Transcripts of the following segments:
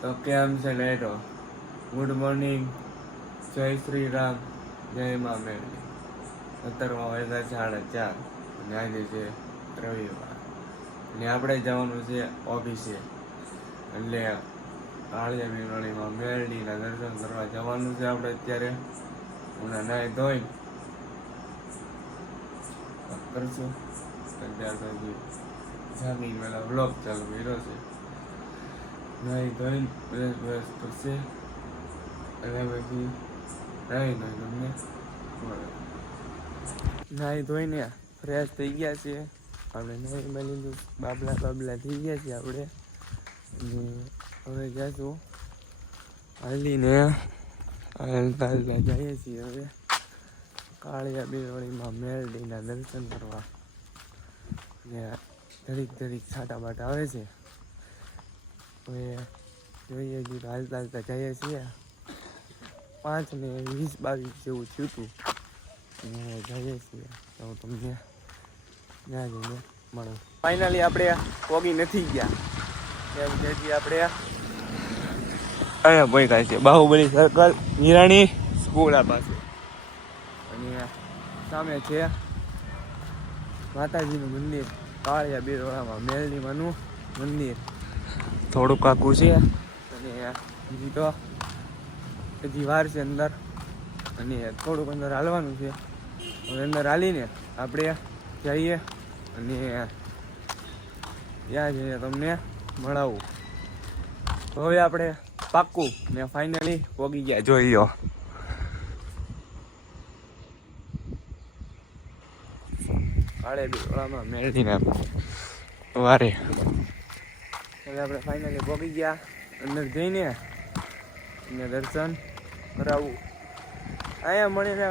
તો કેમ છે લેટો? ગુડ મોર્નિંગ, જય શ્રી રામ, જય મા મેળી. 17 વાગ્યા 4:30 અને આજે છે રવિવાર. અને આપણે જવાનું છે ઓફિસે, એટલે કાળિયા બીનોળીમાં મેરડીના દર્શન કરવા જવાનું છે આપણે અત્યારે. હમણાં નાહી ધોઈ કરશું. ત્યાર પછી જામી પેલા બ્લોગ ચાલુ કર્યો છે. નાહી ધોઈને બ્રશ કરશે અને પછી તમને નાહી ધોઈને ફ્રેશ થઈ ગયા છીએ. આપણે નાહી લીધું, બાબલા થઈ ગયા છીએ આપણે. અને હવે જઈશું હાલીને હાલતા જઈએ છીએ હવે કાળિયા બિરોડીમાં મેરડીના દર્શન કરવા. ને ઘડીક છાટા બાટા આવે છે. હવે જોઈએ છીએ તો હાલતા જઈએ છીએ. 5 ને 20-22 જેવું થયું હતું. અને જઈએ છીએ તો તમને ત્યાં જઈને મળો. ફાઇનલી આપણે પોગી નથી ગયા એમ કે આપણે અહીંયા ભાઈ કાંઈ છે બાહુબલી સર્કલ નિરાણી સ્કૂલ આ પાસે. અને સામે છે માતાજીનું મંદિર, કાળિયા બિરોડામાં મેરડીમાંનું મંદિર. થોડુંક આખું છે અને હજી તો હજી વાર છે અંદર. અને થોડુંક અંદર હાલવાનું છે. હવે અંદર હાલીને આપણે જઈએ અને ત્યાં જઈને તમને મળાવું. હવે આપણે પાક્કું ને ફાઇનલી પોગી ગયા, જોઈ લો. કાળે બિરોડામાં મેળવીને વારે હવે આપણે ફાઇનલી પોગી ગયા. અંદર જઈને દર્શન કરાવવું. અહીંયા મળીને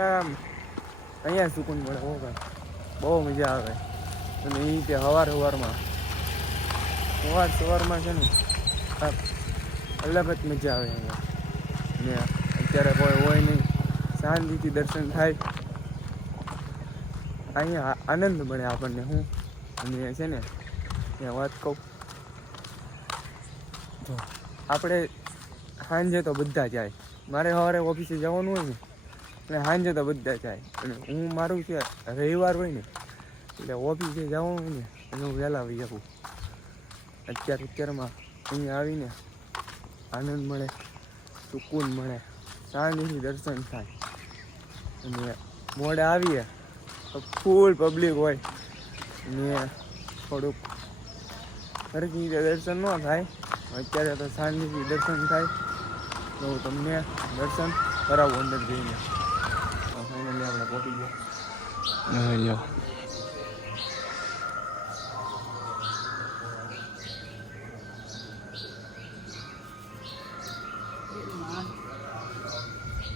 અહીંયા સુકૂન મળે. બહુ મજા આવે. અને એ રીતે સવારમાં છે ને અલગ જ મજા આવે અહીંયા. ને અત્યારે કોઈ હોય નહીં, શાંતિથી દર્શન થાય. અહીંયા આનંદ મળે આપણને. હું અને છે ને ત્યાં વાત કહું તો આપણે સાંજે તો બધા જાય. મારે સવારે ઓફિસે જવાનું હોય ને એટલે સાંજે તો બધા જાય. અને હું મારું છે રવિવાર હોય ને એટલે ઓફિસે જવાનું હોય ને એટલે હું વહેલા આવી જાઉં. અત્યારમાં અહીંયા આવીને આનંદ મળે, સુકૂન મળે, શાંતિથી દર્શન થાય. અને મોડે આવીએ તો ફૂલ પબ્લિક હોય ને થોડુંક સરખી રીતે દર્શન ન થાય. અત્યારે તો શાંતિથી દર્શન થાય તો હું તમને દર્શન કરાવું અંદર જઈને. ફાઇનલી આપણે પહોંચી ગયા.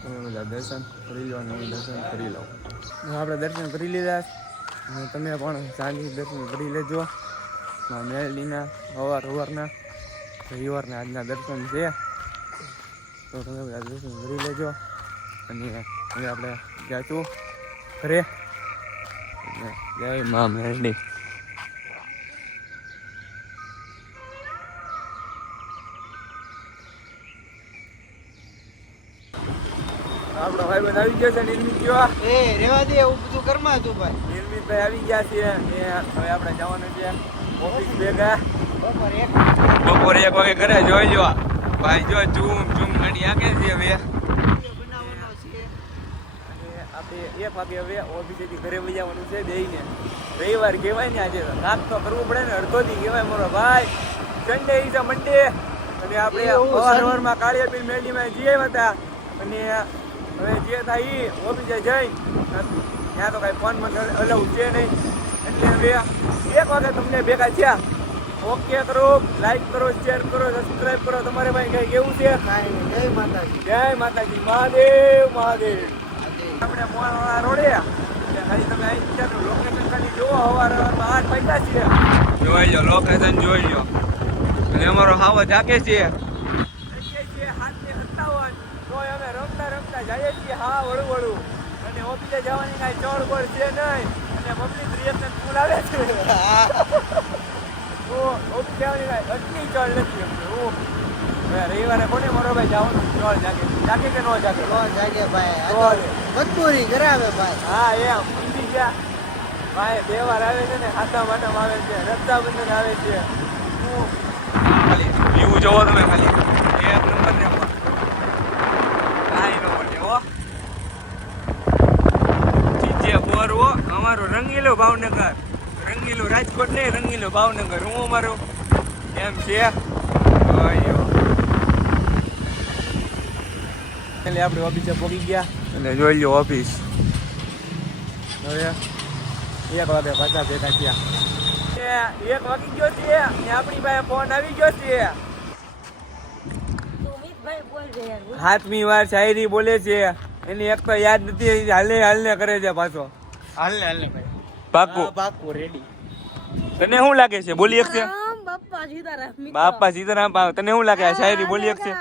તમે બધા દર્શન કરી લો અને હું દર્શન કરી લઉં. આપણે દર્શન કરી લીધા અને તમે પણ શાંતિથી દર્શન કરી લેજો. મેરડીના સવારના રવિવારના આજના દર્શન છે તો તમે બધા દર્શન કરી લેજો. અને હવે આપણે જાશું ઘરે. જય મા મેરડી. આપણો ભાઈ બધા આવી ગયો છે. નિર્મિત ગયો રેવા દે, એવું બધું કરમાં હતું ભાઈ. નિર્મિતભાઈ આવી ગયા છે. હવે આપણે જવાનું છે ઓફિસ ભેગા. બપોરે 1 વાગે ઘરે જોઈ લો ભાઈ. જો ઝૂમ ગાડી આગે છે. હવે આપણે 1 વાગે હવે ઓફિસેથી ઘરે વહી જવાનું છે. દઈને રવિવાર કહેવાય ને આજે, કામ તો કરવું પડે ને. અડધોથી કહેવાય મારો ભાઈ. સન્ડે ઇઝ અ મંડે. અને આપણે સવારમાં કાળિયા બીર મેરડીમાં જઈએ હતા. અને હવે જે થાય એ ઓફિસે જઈ ત્યાં તો કાંઈ ફોનમાં અલાઉ છે નહીં. એટલે હવે 1 વાગે તમને ભેગા થયા. ઓકે કરો, લાઈક કરો, શેર કરો, સબસ્ક્રાઈબ કરો. તમારે ભાઈ કઈ કેવું છે? જય માતાજી. જય માતાજી. મહાદેવ મહાદેવ. આપણે મોવાળા રોડે ખાલી તમે અહીં લોકેશન ખાલી જુઓ. સવારમાં 8 વાગ્યા છે. જોઈ લો લોકેશન, જોઈ લો. અને અમારો હાવ જાકે છે 7:57. તોય અમે રમતા જઈએ છીએ હા વળું. અને ઓફિસે જવાની કાંઈ ચડ બળ છે નહીં. અને પબ્લિક રિએક્શન ફૂલ આવે છે. તો ઓફિસે જવાની કાંઈ અટકી ચડ નથી. હવે રવિવારે કોને મારો ભાઈ જવાનું ન જાગે કે ન જાગે નો જાગે ભાઈ તો આ તો મજબૂરી કરાવે ભાઈ. હા એમ સમજી ગયા ભાઈ તહેવાર આવે છે ને હાથા માટમ આવે છે રક્ષાબંધન આવે છે ખાલી એવું જોવો તમે ખાલી એક નંબર ને કાંઈ ન મળે હો જે બોરવો અમારો રંગીલો ભાવનગર રંગીલો રાજકોટ ને રંગીલો ભાવનગર હું અમારો એમ છે એટલે આપણે ઓફિસે પહોંચી ગયા અને જોઈ લો ઓફિસ હવે 1 વાગે પાછા ભેગા થયા 1 વાગી ગયો છે ને આપણી પાસે ફોન આવી ગયો છે હાથમી વાર શાયરી બોલે છે એની એક તો યાદ નથી હાલને કરે છે પાછો હાલને પાકું પાકું રેડી. તને શું લાગે છે બોલી એક છે બાપા સીતારામ તને શું લાગે આ શાયરી બોલી એક છે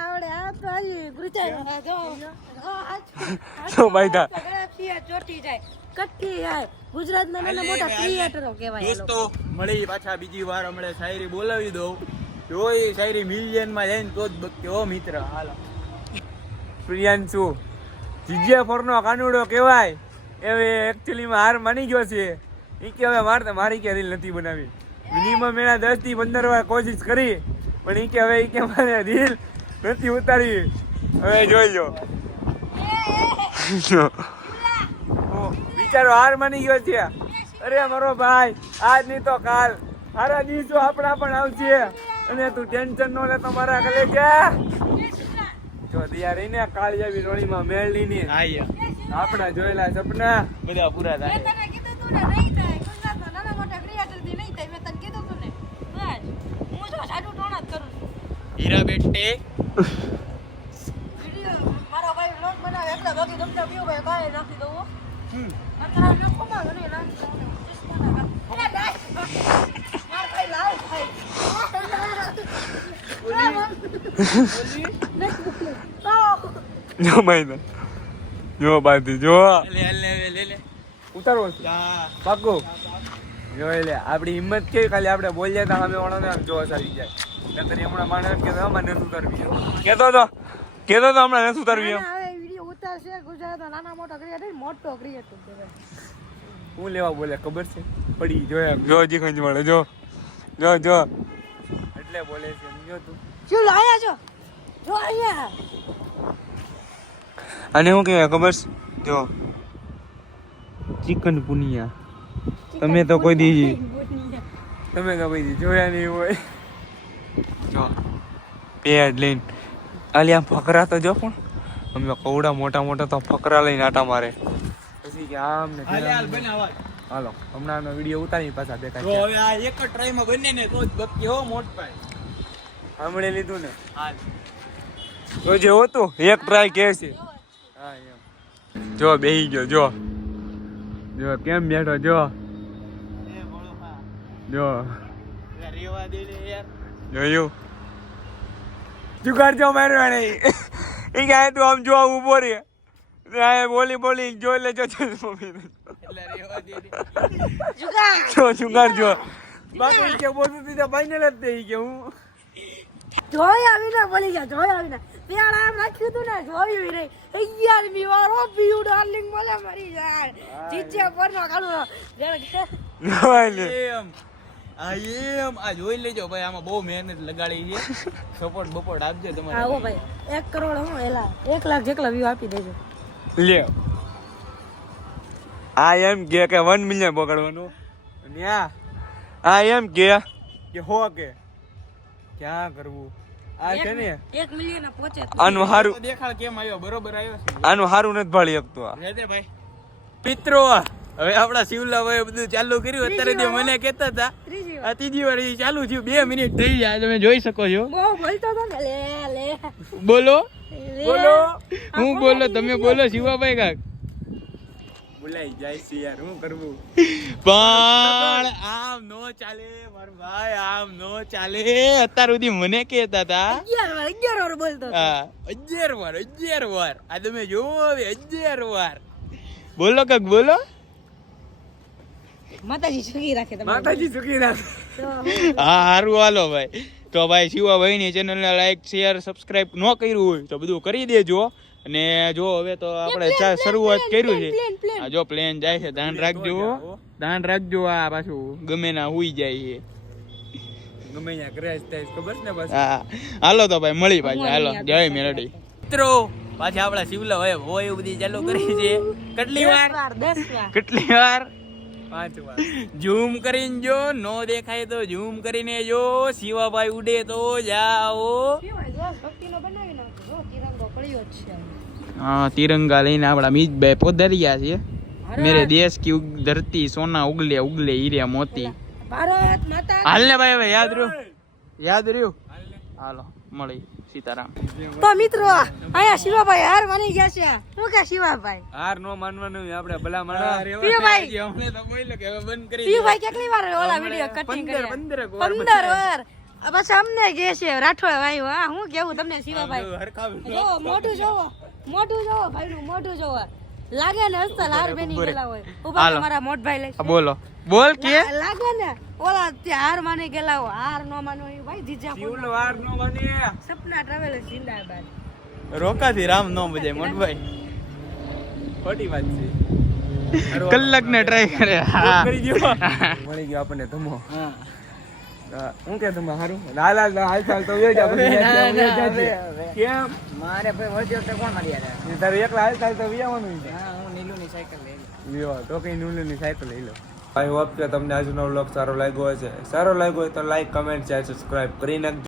શું ભાઈ તા ગુજરાતના નાના મોટા ક્રિએટરો કહેવાય દોસ્તો મળી પાછા બીજી વાર હમણાં શાયરી બોલાવી દઉં જો એ શાયરી મિલિયનમાં જાય ને તો જ બકતે હો મિત્ર હાલો પ્રિયાંશુ જીજે ફોરનો કાનુડો કહેવાય હવે એકચ્યુઅલીમાં હાર માની ગયો છે એ કે હવે મારી કે રીલ નથી બનાવી મિનિમમ એના 10 થી 15 વાર કોશિશ કરી પણ એ કે મારે રીલ નથી ઉતારી હવે જોઈ લો બિચારો હાર માની ગયો છે અરે મારો ભાઈ આજ નહીં તો કાલ સારા દિવસો આપણા પણ આવશે અને તું ટેન્શન ન લે તો મારા કલે જા જો દિયા રહીને કાળ જેવી રોણીમાં મેળની ની આપણા જોયેલા સપના બધા પૂરા થાય હીરા બેટે મારો ભાઈ વ્લોગ બનાવે એટલે બાકી તમને પીવું ભાઈ કાય નાખી દઉં અંતરા નાખો માં મને જો મહિના જો બાંધી જો લે ઉતારો પાકું જોઈ લે આપણી હિંમત કેવી ખાલી આપણે બોલીએ તો અમે વણો જોશ આવી જાય નકર હમણાં માણસ કે અમારે નથી ઉતારવી કેતો તો હમણાં નથી ઉતારવી એમ હવે વિડિયો ઉતારશે ગુજરાતના નાના મોટા ક્રિએટર મોટો ક્રિએટર કહેવાય હું લેવા બોલે ખબર છે પડી જોયા જો જી ખંજ મળે જો એટલે બોલે છે સમજો તું શું લાયા છો જો અહીંયા અને શું કહેવાય ખબર છે જો ચિકન પુનિયા તમે તો કોઈ દી જોયા નહીં હોય જો પેડ લઈને આલી આમ ફકરા તો જો પણ અમે કવડા મોટા તો ફકરા લઈને આટા મારે પછી કે આમ ને હાલો હમણાંનો વિડીયો ઉતારી પાછા દેખાય તો હવે આ એક જ ટ્રાયમાં બને ને તો જ બક્કી હો મોટ ભાઈ સાંભળી લીધું ને હાલ તો જે હોતું એક ટ્રાય કે છે હા એમ જો બેહી ગયો જો કેમ બેઠો જો રેવા દે ને યાર જોયું જુગાડ જો મારવા નહીં એ કે તું આમ જો ઉભો રે બોલી જોઈ લેજો મમ્મી એટલે રેવા દે ને જુગાડ જો બાકી કે બોલતું તી તો ફાઇનલ જ થઈ કે હું જોઈ આવીને બોલી ગયા જોઈ આવીને ત્યાં આમ રાખ્યું તું ને જોયું રે 11મી વાર ઓ પીયુ ડાર્લિંગ બોલે મરી જાય જીજે પરનો કાઢો એમ આ જોઈ લેજો ભાઈ આમાં બહુ મહેનત લગાડી છે સપોર્ટ આપજો તમારે હા ઓ ભાઈ 1 કરોડ હું એલા 1 લાખ જેટલા વ્યૂ આપી દેજો લે આ એમ કે 1 મિલિયન પકડવાનું અને આ એમ કે હો કે ક્યાં કરવું આ છે ને 1 મિલિયન પહોંચે આનું હારું દેખાડ કેમ આવ્યો બરોબર આવ્યો છે આનું હારું નથી ભાળી શકતું આ લે ભાઈ મિત્રો હવે આપડા શિવલા ભાઈ બધું ચાલુ કર્યું અત્યારે જે મને કહેતા હતા આ ત્રીજી વાર ચાલુ થયું 2 મિનિટ થઈ જાય તમે જોઈ શકો છો બહુ બોલતો તો ને લે બોલો હું બોલો તમે બોલો શિવાભાઈ કાક બોલાઈ જાય છે યાર હું કરવું પણ આમ નો ચાલે મારો ભાઈ આમ નો ચાલે અત્યાર સુધી મને કહેતા હતા 11 વાર બોલતો હા 11 વાર આ તમે જોવો હવે 11 વાર બોલો કાક બોલો માતાજી સુખી રાખે હા હારું હાલો ભાઈ તો ભાઈ શિવાભાઈની ચેનલને લાઈક શેર સબસ્ક્રાઇબ ન કર્યું હોય તો બધું કરી દેજો. અને જો હવે તો આપણે શરૂઆત કર્યું છે. આ જો પ્લેન જાય છે, ધ્યાન રાખજો. આ પાછું ગમે ના હુઈ જાય છે. ગમે ત્યાં ક્રેશ થાય ખબર છે ને બસ. હા હાલો તો ભાઈ મળી પાછા. હાલો જય મેલડી મિત્રો. પાછા આપડા શિવલા હોય એવું બધી ચાલુ કરી છે. કેટલી વાર 5 વાર ઝૂમ કરીને જો નો દેખાય તો ઝૂમ કરીને જો. શિવાભાઈ ઉડે તો જાઓ. हाँ तिरंगा लेने आपड़ा मीतभाई पोधरिया छे. मेरे देश की धरती सोना उगले उगले हीरे मोती. ભારત માતા. हाल ने भाई याद रह्यो हालो मળી सीताराम. તો મિત્રો અહીંયા શિવાભાઈ હાર માની ગયા છે. શું કે શિવાભાઈ હાર નો માનવાનું આપણે ભલા માણસ. શિવાભાઈ અમને તો કોઈ કે હવે બંધ કરી શિવાભાઈ કેટલી વાર ઓલા વિડિયો કટિંગ કર્યા? 15 વાર. બસ અમને કે છે રાઠોડ ભાઈ. હા હું કેવું તમને શિવાભાઈ? જો મોઢું જોવો ભાઈ નું મોઢું જોવો. લાગે ને હસતા હાર બેની ગયેલા હોય. ઉભા મારા મોટ ભાઈ લે. બોલો બોલ કે લાગે ને ઓલા તે હાર માની ગયેલા હોય. હાર નો માનો ભાઈ જીજા શિવલો હાર નો માને. સપના ટ્રાવેલર્સ જિંદાબાદ. રોકાથી રામ નો બજે મોટભાઈ. ખોટી વાત છે. કલાક ને ટ્રાય કરે. હા કરી ગયો મળી ગયો આપણને ધમો. હા હું કે તમે હારું હાલ તો વેજ કેમ મારે ભાઈ વધ્યો તો કોણ મારી યાર તારે એકલા હાલ તો વિયાવાનું છે. હા હું નીલુની સાયકલ લઈ લઉં. લ્યો તો કઈ નુલીની સાયકલ લઈ લો. આઈ હોપ કે તમને આજનો વ્લોગ સારો લાગ્યો હશે. સારો લાગ્યો હોય તો લાઈક કમેન્ટ શેર સબસ્ક્રાઇબ કરી નાખજો.